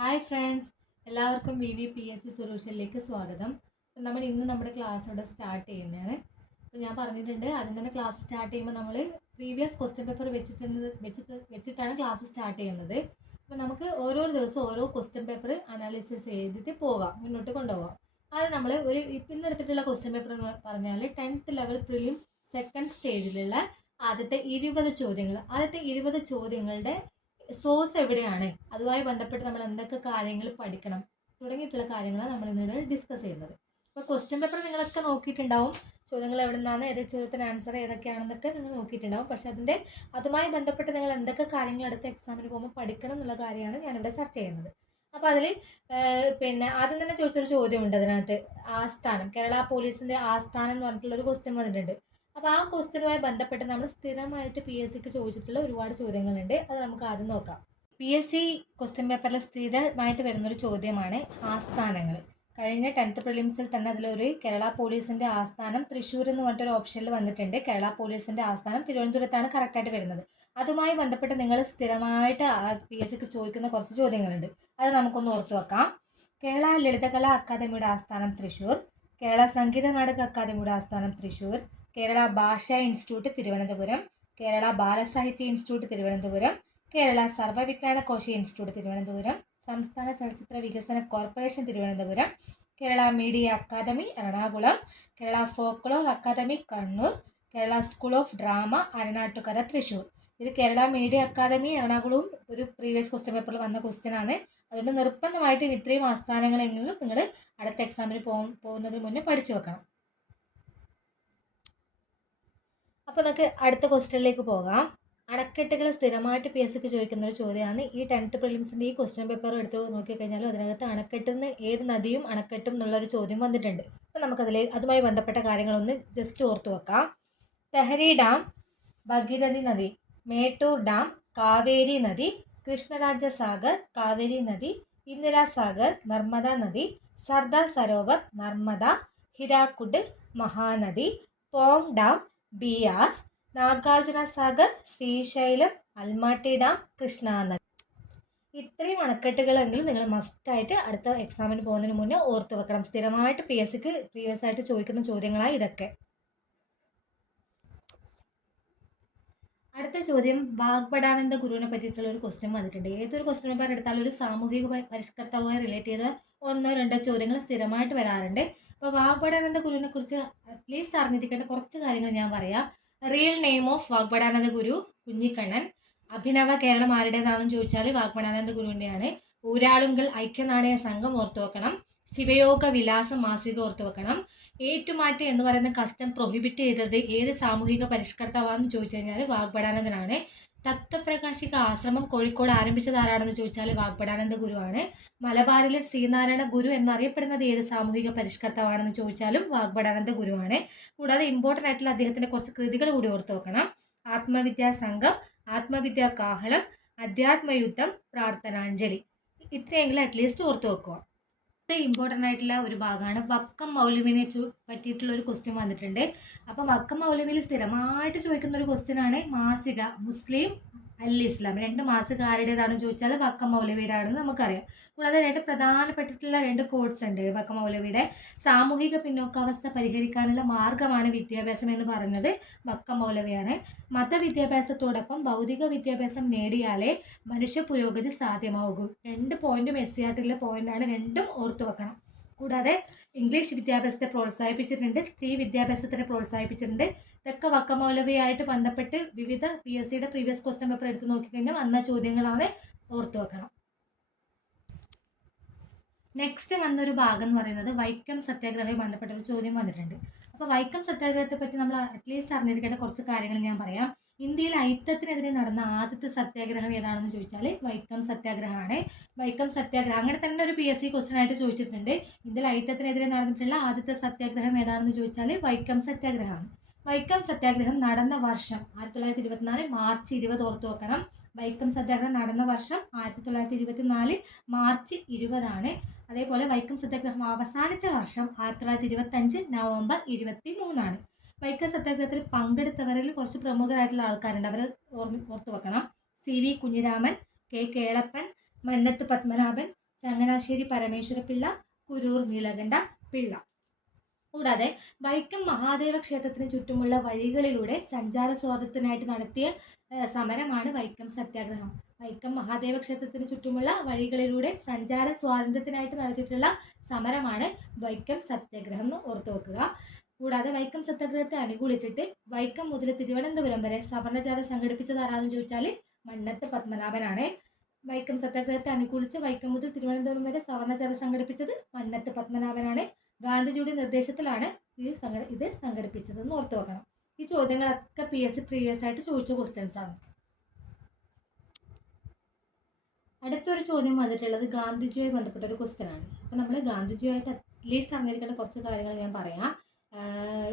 Hi friends, എല്ലാവർക്കും VVPSC സൊല്യൂഷനിലേക്ക് സ്വാഗതം. നമ്മൾ ഇന്ന് നമ്മുടെ ക്ലാസ് ഇവിടെ സ്റ്റാർട്ട് ചെയ്യുന്നതാണ്. അപ്പോൾ ഞാൻ പറഞ്ഞിട്ടുണ്ട് ആദ്യം തന്നെ ക്ലാസ് സ്റ്റാർട്ട് ചെയ്യുമ്പോൾ നമ്മൾ പ്രീവിയസ് ക്വസ്റ്റ്യൻ പേപ്പർ വെച്ചിട്ടാണ് ക്ലാസ് സ്റ്റാർട്ട് ചെയ്യുന്നത്. അപ്പോൾ നമുക്ക് ഓരോ ദിവസം ഓരോ ക്വസ്റ്റ്യൻ പേപ്പർ അനാലിസിസ് ചെയ്തിട്ട് മുന്നോട്ട് കൊണ്ടുപോകാം. അത് നമ്മൾ ഇന്ന് എടുത്തിട്ടുള്ള ക്വസ്റ്റ്യൻ പേപ്പർ എന്ന് പറഞ്ഞാൽ 10th ലെവൽ പ്രിലിംസ് സെക്കൻഡ് സ്റ്റേജിലുള്ള ആദ്യത്തെ 20 ചോദ്യങ്ങളുടെ സോഴ്സ് എവിടെയാണ്, അതുമായി ബന്ധപ്പെട്ട് നമ്മൾ എന്തൊക്കെ കാര്യങ്ങൾ പഠിക്കണം തുടങ്ങിയിട്ടുള്ള കാര്യങ്ങളാണ് നമ്മൾ ഇന്നിവിടെ ഡിസ്കസ് ചെയ്യുന്നത്. അപ്പോൾ ക്വസ്റ്റ്യൻ പേപ്പർ നിങ്ങളൊക്കെ നോക്കിയിട്ടുണ്ടാവും, ചോദ്യങ്ങൾ എവിടെ നിന്നാണ്, ഏത് ചോദ്യത്തിന് ആൻസർ ഏതൊക്കെയാണെന്നൊക്കെ നിങ്ങൾ നോക്കിയിട്ടുണ്ടാവും. പക്ഷെ അതുമായി ബന്ധപ്പെട്ട് നിങ്ങൾ എന്തൊക്കെ കാര്യങ്ങൾ അടുത്ത എക്സാമിന് പോകുമ്പോൾ പഠിക്കണം എന്നുള്ള കാര്യമാണ് ഞാനിവിടെ ചർച്ച ചെയ്യുന്നത്. അപ്പോൾ അതിൽ ആദ്യം തന്നെ ചോദിച്ചൊരു ചോദ്യമുണ്ട് അതിനകത്ത്. ആസ്ഥാനം, കേരള പോലീസിൻ്റെ ആസ്ഥാനം എന്ന് പറഞ്ഞിട്ടുള്ളൊരു ക്വസ്റ്റ്യൻ വന്നിട്ടുണ്ട്. അപ്പോൾ ആ ക്വസ്റ്റ്യനുമായി ബന്ധപ്പെട്ട് നമ്മൾ സ്ഥിരമായിട്ട് PSCക്ക് ചോദിച്ചിട്ടുള്ള ഒരുപാട് ചോദ്യങ്ങളുണ്ട്. അത് നമുക്ക് ആദ്യം നോക്കാം. PSC ക്വസ്റ്റ്യൻ പേപ്പറിൽ സ്ഥിരമായിട്ട് വരുന്നൊരു ചോദ്യമാണ് ആസ്ഥാനങ്ങൾ. കഴിഞ്ഞ 10th പ്രിലിംസിൽ തന്നെ അതിലൊരു കേരള പോലീസിൻ്റെ ആസ്ഥാനം തൃശ്ശൂർ എന്ന് പറഞ്ഞിട്ടൊരു ഓപ്ഷനിൽ വന്നിട്ടുണ്ട്. കേരള പോലീസിൻ്റെ ആസ്ഥാനം തിരുവനന്തപുരത്താണ് കറക്റ്റായിട്ട് വരുന്നത്. അതുമായി ബന്ധപ്പെട്ട് നിങ്ങൾ സ്ഥിരമായിട്ട് PSCക്ക് ചോദിക്കുന്ന കുറച്ച് ചോദ്യങ്ങളുണ്ട്. അത് നമുക്കൊന്ന് ഓർത്തു വെക്കാം. കേരള ലളിതകലാ അക്കാദമിയുടെ ആസ്ഥാനം തൃശ്ശൂർ, കേരള സംഗീത നാടക അക്കാദമിയുടെ ആസ്ഥാനം തൃശ്ശൂർ, കേരള ഭാഷാ ഇൻസ്റ്റിറ്റ്യൂട്ട് തിരുവനന്തപുരം, കേരള ബാലസാഹിത്യ ഇൻസ്റ്റിറ്റ്യൂട്ട് തിരുവനന്തപുരം, കേരള സർവ്വവിജ്ഞാന കോശ ഇൻസ്റ്റിറ്റ്യൂട്ട് തിരുവനന്തപുരം, സംസ്ഥാന ചലച്ചിത്ര വികസന corporation Thiruvananthapuram, Kerala media academy Ernakulam, Kerala folklore academy Kannur, Kerala school of drama Aranattukara Thrissur. ഇത് കേരള മീഡിയ അക്കാദമി എറണാകുളവും ഒരു പ്രീവിയസ് ക്വസ്റ്റ്യൻ പേപ്പറിൽ വന്ന ക്വസ്റ്റ്യൻ ആണ്. അതുകൊണ്ട് നിർബന്ധമായിട്ടും ഇത്രയും ആസ്ഥാനങ്ങളെങ്കിലും നിങ്ങൾ അടുത്ത എക്സാമിന് പോകുന്നതിന് മുന്നേ പഠിച്ചു വെക്കണം. അപ്പോൾ നമുക്ക് അടുത്ത ക്വസ്റ്റ്യനിലേക്ക് പോകാം. അണക്കെട്ടുകൾ സ്ഥിരമായിട്ട് PSCക്ക് ചോദിക്കുന്ന ഒരു ചോദ്യമാണ്. ഈ 10th പ്രിലിംസിൻ്റെ ഈ ക്വസ്റ്റ്യൻ പേപ്പർ എടുത്ത് നോക്കിക്കഴിഞ്ഞാൽ അതിനകത്ത് അണക്കെട്ടിൽ ഏത് നദിയും അണക്കെട്ടും എന്നുള്ളൊരു ചോദ്യം വന്നിട്ടുണ്ട്. അപ്പോൾ അതുമായി ബന്ധപ്പെട്ട കാര്യങ്ങളൊന്ന് ജസ്റ്റ് ഓർത്ത് വെക്കാം. തെഹരി ഡാം, ഭഗീരഥി നദി, മേട്ടൂർ ഡാം, കാവേരി നദി, കൃഷ്ണരാജ സാഗർ, കാവേരി നദി, ഇന്ദിരാസാഗർ, നർമ്മദ നദി, Sardar Sarovar, Narmada, Hirakud, Mahanadi, pong dam, Beas, Nagarjuna Sagar, Srisailam, Almatti dam, Krishna നദി. ഇത്രയും അണക്കെട്ടുകളെങ്കിലും നിങ്ങൾ മസ്റ്റായിട്ട് അടുത്ത എക്സാമിന് പോകുന്നതിന് മുന്നേ ഓർത്ത് വെക്കണം. സ്ഥിരമായിട്ട് PSCക്ക് പ്രീവിയസ് ആയിട്ട് ചോദിക്കുന്ന ചോദ്യങ്ങളാണ് ഇതൊക്കെ. അടുത്ത ചോദ്യം വാഗ്ഭടാനന്ദ ഗുരുവിനെ പറ്റിയിട്ടുള്ള ഒരു ക്വസ്റ്റ്യൻ വന്നിട്ടുണ്ട്. ഏതൊരു ക്വസ്റ്റ്യൻ പേപ്പർ എടുത്താലും ഒരു സാമൂഹിക പരിഷ്കർത്താവുമായി റിലേറ്റ് ചെയ്ത 1-2 ചോദ്യങ്ങൾ സ്ഥിരമായിട്ട് വരാറുണ്ട്. അപ്പോൾ വാഗ്ഭടാനന്ദ ഗുരുവിനെ കുറിച്ച് അറ്റ്ലീസ്റ്റ് അറിഞ്ഞിരിക്കേണ്ട കുറച്ച് കാര്യങ്ങൾ ഞാൻ പറയാം. റിയൽ നെയിം ഓഫ് വാഗ്ഭടാനന്ദ ഗുരു കുഞ്ഞിക്കണ്ണൻ. അഭിനവ കേരളം ആരുടേതാണെന്ന് ചോദിച്ചാൽ വാഗ്ഭടാനന്ദ ഗുരുവിൻ്റെയാണ്. ഊരാളുങ്കൽ ഐക്യനാണയ സംഘം ഓർത്തു വെക്കണം. ശിവയോഗ വിലാസം മാസിക ഓർത്തു വെക്കണം. ഏറ്റുമാറ്റ് എന്ന് പറയുന്ന കസ്റ്റം പ്രൊഹിബിറ്റ് ചെയ്തത് ഏത് സാമൂഹിക പരിഷ്കർത്താവാണെന്ന് ചോദിച്ചു കഴിഞ്ഞാൽ വാഗ്ഭടാനന്ദനാണ്. തത്വപ്രകാശിക ആശ്രമം കോഴിക്കോട് ആരംഭിച്ചത് ആരാണെന്ന് ചോദിച്ചാൽ വാഗ്ഭടാനന്ദ ഗുരുവാണ്. മലബാറിലെ ശ്രീനാരായണ ഗുരു എന്നറിയപ്പെടുന്നത് ഏത് സാമൂഹിക പരിഷ്കർത്താവാണെന്ന് ചോദിച്ചാലും വാഗ്ഭടാനന്ദ ഗുരുവാണ്. കൂടാതെ ഇമ്പോർട്ടൻ്റ് ആയിട്ടുള്ള അദ്ദേഹത്തിൻ്റെ കുറച്ച് കൃതികൾ കൂടി ഓർത്തു വെക്കണം. ആത്മവിദ്യാ സംഘം, ആത്മവിദ്യാ കാഹളം, അധ്യാത്മയുദ്ധം, പ്രാർത്ഥനാഞ്ജലി. ഇത്രയെങ്കിലും അറ്റ്ലീസ്റ്റ് ഓർത്തു വെക്കുക. ഇമ്പോർട്ടൻ്റ് ആയിട്ടുള്ള ഒരു ഭാഗമാണ് വക്കം മൗലവിനെ പറ്റിയിട്ടുള്ള ഒരു ക്വസ്റ്റ്യൻ വന്നിട്ടുണ്ട്. അപ്പോൾ വക്കം മൗലവിയിൽ സ്ഥിരമായിട്ട് ചോദിക്കുന്ന ഒരു ക്വസ്റ്റ്യൻ ആണ് മാസിക മുസ്ലിം അൽ ഇസ്ലാം. 2 മാസിക ആരുടേതാണെന്ന് ചോദിച്ചാൽ വക്കം മൗലവിയുടെ ആണെന്ന് നമുക്കറിയാം. കൂടാതെ 2 പ്രധാനപ്പെട്ടിട്ടുള്ള 2 കോട്ട്സ് ഉണ്ട് വക്കം മൗലവിയുടെ. സാമൂഹിക പിന്നോക്കാവസ്ഥ പരിഹരിക്കാനുള്ള മാർഗമാണ് വിദ്യാഭ്യാസം എന്ന് പറയുന്നത് വക്കം മൗലവിയാണ്. മതവിദ്യാഭ്യാസത്തോടൊപ്പം ഭൗതിക വിദ്യാഭ്യാസം നേടിയാലേ മനുഷ്യ പുരോഗതി സാധ്യമാകൂ. 2 പോയിന്റും SCRTയിലെ പോയിന്റാണ്, രണ്ടും ഓർത്തു വെക്കണം. കൂടാതെ ഇംഗ്ലീഷ് വിദ്യാഭ്യാസത്തെ പ്രോത്സാഹിപ്പിച്ചിട്ടുണ്ട്, സ്ത്രീ വിദ്യാഭ്യാസത്തിനെ പ്രോത്സാഹിപ്പിച്ചിട്ടുണ്ട്. ഇതൊക്കെ വക്കം മൗലവിയായിട്ട് ബന്ധപ്പെട്ട് വിവിധ PSCയുടെ പ്രീവിയസ് ക്വസ്റ്റ്യൻ പേപ്പർ എടുത്ത് നോക്കിക്കഴിഞ്ഞാൽ വന്ന ചോദ്യങ്ങളാണ്, ഓർത്തു വെക്കണം. നെക്സ്റ്റ് വന്നൊരു ഭാഗം എന്ന് പറയുന്നത് വൈക്കം സത്യാഗ്രഹവുമായി ബന്ധപ്പെട്ട ഒരു ചോദ്യം വന്നിട്ടുണ്ട്. അപ്പോൾ വൈക്കം സത്യാഗ്രഹത്തെ പറ്റി നമ്മൾ അറ്റ്ലീസ്റ്റ് അറിഞ്ഞിരിക്കേണ്ട കുറച്ച് കാര്യങ്ങൾ ഞാൻ പറയാം. ഇന്ത്യയിൽ ഐത്തത്തിനെതിരെ നടന്ന ആദ്യത്തെ സത്യാഗ്രഹം ഏതാണെന്ന് ചോദിച്ചാൽ വൈക്കം സത്യാഗ്രഹമാണ്. വൈക്കം സത്യാഗ്രഹം അങ്ങനെ തന്നെ ഒരു PSC ക്വസ്റ്റ്യൻ ആയിട്ട് ചോദിച്ചിട്ടുണ്ട്. ഇന്ത്യയിൽ ഐത്തത്തിനെതിരെ നടന്നിട്ടുള്ള ആദ്യത്തെ സത്യാഗ്രഹം ഏതാണെന്ന് ചോദിച്ചാൽ വൈക്കം സത്യാഗ്രഹമാണ്. വൈക്കം സത്യാഗ്രഹം നടന്ന വർഷം 1924 മാർച്ച് 20 ഓർത്തു വെക്കണം. വൈക്കം സത്യാഗ്രഹം നടന്ന വർഷം 1924 മാർച്ച് 20 അതേപോലെ വൈക്കം സത്യാഗ്രഹം അവസാനിച്ച വർഷം 1925 നവംബർ 23 വൈക്കം സത്യാഗ്രഹത്തിൽ പങ്കെടുത്തവരിൽ കുറച്ച് പ്രമുഖരായിട്ടുള്ള ആൾക്കാരുണ്ട്, അവർ ഓർത്തു വെക്കണം. CV Kunhiraman, K Kelappan, Mannath Padmanabhan, Changanassery Parameshwara Pillai, Kurur Neelakanta Pillai. കൂടാതെ വൈക്കം മഹാദേവ ക്ഷേത്രത്തിന് ചുറ്റുമുള്ള വഴികളിലൂടെ സഞ്ചാര സ്വാതന്ത്ര്യത്തിനായിട്ട് നടത്തിയ സമരമാണ് വൈക്കം സത്യാഗ്രഹം. വൈക്കം മഹാദേവ ക്ഷേത്രത്തിന് ചുറ്റുമുള്ള വഴികളിലൂടെ സഞ്ചാര സ്വാതന്ത്ര്യത്തിനായിട്ട് നടത്തിയിട്ടുള്ള സമരമാണ് വൈക്കം സത്യാഗ്രഹം എന്ന് ഓർത്തു വെക്കുക. കൂടാതെ വൈക്കം സത്യാഗ്രഹത്തെ അനുകൂലിച്ചിട്ട് വൈക്കം മുതൽ തിരുവനന്തപുരം വരെ സവർണജാഥ സംഘടിപ്പിച്ചത് ആരാണെന്ന് ചോദിച്ചാൽ മന്നത്ത് പത്മനാഭനാണ്. വൈക്കം സത്യാഗ്രഹത്തെ അനുകൂലിച്ച് വൈക്കം മുതൽ തിരുവനന്തപുരം വരെ സവർണജാഥ സംഘടിപ്പിച്ചത് മന്നത്ത് പത്മനാഭനാണ്. ഗാന്ധിജിയുടെ നിർദ്ദേശത്തിലാണ് ഇത് സംഘടിപ്പിച്ചതെന്ന് ഓർത്തു വെക്കണം. ഈ ചോദ്യങ്ങളൊക്കെ PSC പ്രീവിയസ് ആയിട്ട് ചോദിച്ച ക്വസ്റ്റ്യൻസ് ആണ്. അടുത്തൊരു ചോദ്യം വന്നിട്ടുള്ളത് ഗാന്ധിജിയുമായി ബന്ധപ്പെട്ട ഒരു ക്വസ്റ്റ്യൻ ആണ്. അപ്പോൾ നമ്മൾ ഗാന്ധിജിയുമായിട്ട് അറ്റ്ലീസ്റ്റ് അറിഞ്ഞിരിക്കേണ്ട കുറച്ച് കാര്യങ്ങൾ ഞാൻ പറയാം.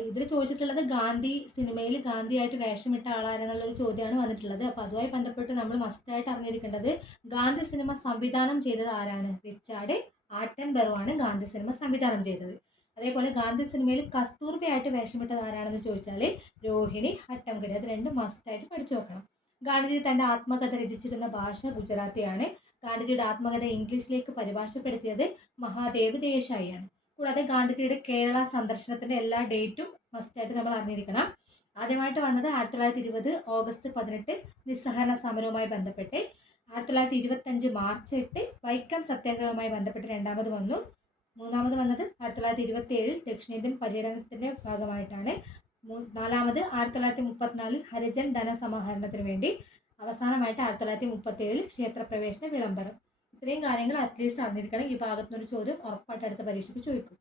ഇതിൽ ചോദിച്ചിട്ടുള്ളത് ഗാന്ധി സിനിമയിൽ ഗാന്ധിയായിട്ട് വേഷമിട്ട ആളാരെന്നുള്ളൊരു ചോദ്യമാണ് വന്നിട്ടുള്ളത്. അപ്പോൾ അതുമായി ബന്ധപ്പെട്ട് നമ്മൾ മസ്റ്റായിട്ട് അറിഞ്ഞിരിക്കേണ്ടത് ഗാന്ധി സിനിമ സംവിധാനം ചെയ്തത് ആരാണ്? റിച്ചാർഡ് ആറ്റൻബറോ ആണ് ഗാന്ധി സിനിമ സംവിധാനം ചെയ്തത്. അതേപോലെ ഗാന്ധി സിനിമയിൽ കസ്തൂർബയായിട്ട് വേഷമിട്ടത് ആരാണെന്ന് ചോദിച്ചാൽ രോഹിണി ഹട്ടംഗഡി. അത് രണ്ടും മസ്റ്റായിട്ട് പഠിച്ചു വെക്കണം. ഗാന്ധിജി തൻ്റെ ആത്മകഥ രചിച്ചിരുന്ന ഭാഷ ഗുജറാത്തിയാണ്. ഗാന്ധിജിയുടെ ആത്മകഥ ഇംഗ്ലീഷിലേക്ക് പരിഭാഷപ്പെടുത്തിയത് മഹാദേവ് ദേശായിയാണ്. കൂടാതെ ഗാന്ധിജിയുടെ കേരള സന്ദർശനത്തിൻ്റെ എല്ലാ ഡേറ്റും മസ്റ്റായിട്ട് നമ്മൾ അറിഞ്ഞിരിക്കണം. ആദ്യമായിട്ട് വന്നത് 1920 ഓഗസ്റ്റ് 18 നിസ്സഹകരണ സമരവുമായി ബന്ധപ്പെട്ട്. 1925 മാർച്ച് 8 വൈക്കം സത്യാഗ്രഹവുമായി ബന്ധപ്പെട്ട് രണ്ടാമത് വന്നു. മൂന്നാമത് വന്നത് 1927 ദക്ഷിണേന്ത്യൻ പര്യടനത്തിൻ്റെ ഭാഗമായിട്ടാണ്. നാലാമത് 1934 ഹരിജൻ ധനസമാഹരണത്തിന് വേണ്ടി. അവസാനമായിട്ട് 1937 ക്ഷേത്രപ്രവേശന വിളംബരം. ഇത്രയും കാര്യങ്ങൾ അറ്റ്ലീസ്റ്റ് അറിഞ്ഞിരിക്കണം. ഈ ഭാഗത്തുനിന്നൊരു ചോദ്യം ഉറപ്പായിട്ട് അടുത്ത പരീക്ഷയ്ക്ക് ചോദിക്കും.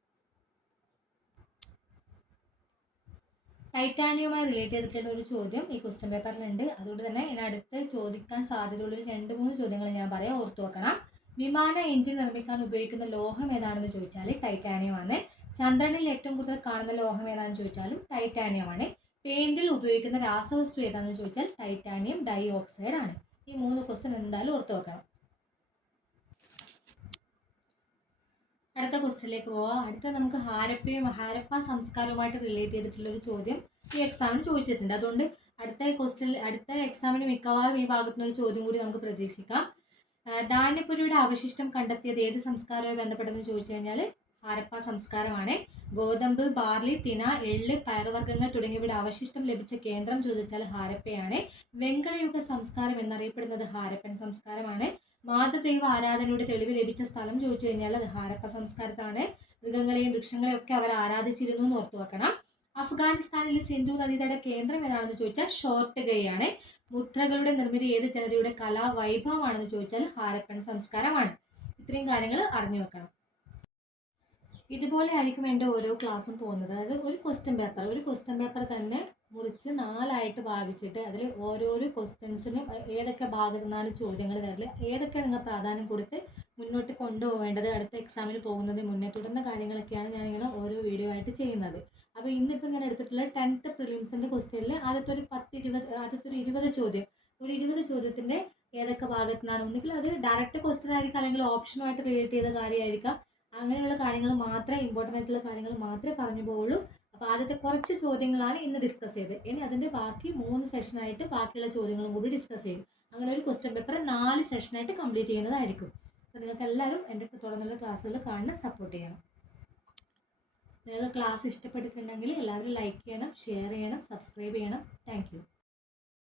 ടൈറ്റാനിയവുമായി റിലേറ്റ് ചെയ്തിട്ടുള്ള ഒരു ചോദ്യം ഈ ക്വസ്റ്റ്യൻ പേപ്പറിലുണ്ട്. അതുകൊണ്ട് തന്നെ ഇതിനടുത്ത് ചോദിക്കാൻ സാധ്യതയുള്ളൊരു 2-3 ചോദ്യങ്ങൾ ഞാൻ പറയാം, ഓർത്തു വെക്കണം. വിമാന എഞ്ചിൻ നിർമ്മിക്കാൻ ഉപയോഗിക്കുന്ന ലോഹം ഏതാണെന്ന് ചോദിച്ചാൽ ടൈറ്റാനിയമാണ്. ചന്ദ്രനിൽ ഏറ്റവും കൂടുതൽ കാണുന്ന ലോഹം ഏതാണെന്ന് ചോദിച്ചാലും ടൈറ്റാനിയമാണ്. പെയിന്റിൽ ഉപയോഗിക്കുന്ന രാസവസ്തു ഏതാണെന്ന് ചോദിച്ചാൽ ടൈറ്റാനിയം ഡൈ ഓക്സൈഡ് ആണ്. ഈ 3 ക്വസ്റ്റ്യൻ എന്തായാലും ഓർത്തു വെക്കണം. അടുത്ത ക്വസ്റ്റ്യനിലേക്ക് പോവാം. അടുത്ത നമുക്ക് ഹാരപ്പ സംസ്കാരവുമായിട്ട് റിലേറ്റ് ചെയ്തിട്ടുള്ള ഒരു ചോദ്യം ഈ എക്സാമിന് ചോദിച്ചിട്ടുണ്ട്. അതുകൊണ്ട് അടുത്ത എക്സാമിന് മിക്കവാറും ഈ ഭാഗത്തുനിന്ന് ഒരു ചോദ്യം കൂടി നമുക്ക് പ്രതീക്ഷിക്കാം. ധാന്യപ്പുരിയുടെ അവശിഷ്ടം കണ്ടെത്തിയത് ഏത് സംസ്കാരവുമായി ബന്ധപ്പെട്ടെന്ന് ചോദിച്ചു കഴിഞ്ഞാൽ ഹാരപ്പ സംസ്കാരമാണ്. ഗോതമ്പ്, ബാർലി, തിന, എള്ള്, പയറുവർഗ്ഗങ്ങൾ തുടങ്ങിയവയുടെ അവശിഷ്ടം ലഭിച്ച കേന്ദ്രം ചോദിച്ചാൽ ഹാരപ്പയാണ്. വെങ്കലയുഗ സംസ്കാരം എന്നറിയപ്പെടുന്നത് ഹാരപ്പൻ സംസ്കാരമാണ്. മാതൃദൈവ ആരാധനയുടെ തെളിവ് ലഭിച്ച സ്ഥലം ചോദിച്ചു കഴിഞ്ഞാൽ അത് ഹാരപ്പ സംസ്കാരത്താണ്. മൃഗങ്ങളെയും വൃക്ഷങ്ങളെയും ഒക്കെ അവർ ആരാധിച്ചിരുന്നു എന്ന് ഓർത്തു വെക്കണം. അഫ്ഗാനിസ്ഥാനിലെ സിന്ധു നദീതട കേന്ദ്രം ഏതാണെന്ന് ചോദിച്ചാൽ ഷോർട്ട് ഗയാണ്. മുദ്രകളുടെ നിർമ്മിതി ഏത് ജനതയുടെ കലാവൈഭവമാണെന്ന് ചോദിച്ചാൽ ഹാരപ്പൻ സംസ്കാരമാണ്. ഇത്രയും കാര്യങ്ങൾ അറിഞ്ഞു വെക്കണം. ഇതുപോലെ ആയിരിക്കും എൻ്റെ ഓരോ ക്ലാസ്സും പോകുന്നത്. അതായത് ഒരു ക്വസ്റ്റ്യൻ പേപ്പർ തന്നെ മുറിച്ച് 4ആയിട്ട് ഭാഗിച്ചിട്ട് അതിൽ ഓരോരോ ക്വസ്റ്റ്യൻസിനും ഏതൊക്കെ ഭാഗത്തു നിന്നാണ് ചോദ്യങ്ങൾ വരല്, ഏതൊക്കെ നിങ്ങൾ പ്രാധാന്യം കൊടുത്ത് മുന്നോട്ട് കൊണ്ടുപോകേണ്ടത് അടുത്ത എക്സാമിന് പോകുന്നതിന് മുന്നേ തുടർന്ന കാര്യങ്ങളൊക്കെയാണ് ഞാനിങ്ങനെ ഓരോ വീഡിയോ ആയിട്ട് ചെയ്യുന്നത്. അപ്പോൾ ഇന്നിപ്പോൾ ഞാൻ എടുത്തിട്ടുള്ള 10th പ്രിലിംസിൻ്റെ ക്വസ്റ്റ്യനിൽ ആദ്യത്തെ ഒരു 20 ചോദ്യം, ഒരു 20 ചോദ്യത്തിൻ്റെ ഏതൊക്കെ ഭാഗത്തു നിന്നാണ്, ഒന്നുകിൽ അത് ഡയറക്റ്റ് ക്വസ്റ്റ്യൻ ആയിരിക്കാം അല്ലെങ്കിൽ ഓപ്ഷനുമായിട്ട് റിലേറ്റ് ചെയ്ത കാര്യമായിരിക്കാം. അങ്ങനെയുള്ള കാര്യങ്ങൾ മാത്രമേ, ഇമ്പോർട്ടൻ്റ് ആയിട്ടുള്ള കാര്യങ്ങൾ മാത്രമേ പറഞ്ഞു പോവുള്ളൂ. അപ്പോൾ ആദ്യത്തെ കുറച്ച് ചോദ്യങ്ങളാണ് ഇന്ന് ഡിസ്കസ് ചെയ്തത്. ഇനി അതിൻ്റെ ബാക്കി 3 സെഷനായിട്ട് ബാക്കിയുള്ള ചോദ്യങ്ങളും കൂടി ഡിസ്കസ് ചെയ്യും. അങ്ങനെ ഒരു ക്വസ്റ്റ്യൻ പേപ്പർ 4 സെഷനായിട്ട് കംപ്ലീറ്റ് ചെയ്യുന്നതായിരിക്കും. അപ്പോൾ നിങ്ങൾക്ക് എല്ലാവരും എൻ്റെ തുടർന്നുള്ള ക്ലാസ്സുകൾ കാണാൻ സപ്പോർട്ട് ചെയ്യണം. നിങ്ങൾക്ക് ക്ലാസ് ഇഷ്ടപ്പെട്ടിട്ടുണ്ടെങ്കിൽ എല്ലാവരും ലൈക്ക് ചെയ്യണം, ഷെയർ ചെയ്യണം, സബ്സ്ക്രൈബ് ചെയ്യണം. താങ്ക്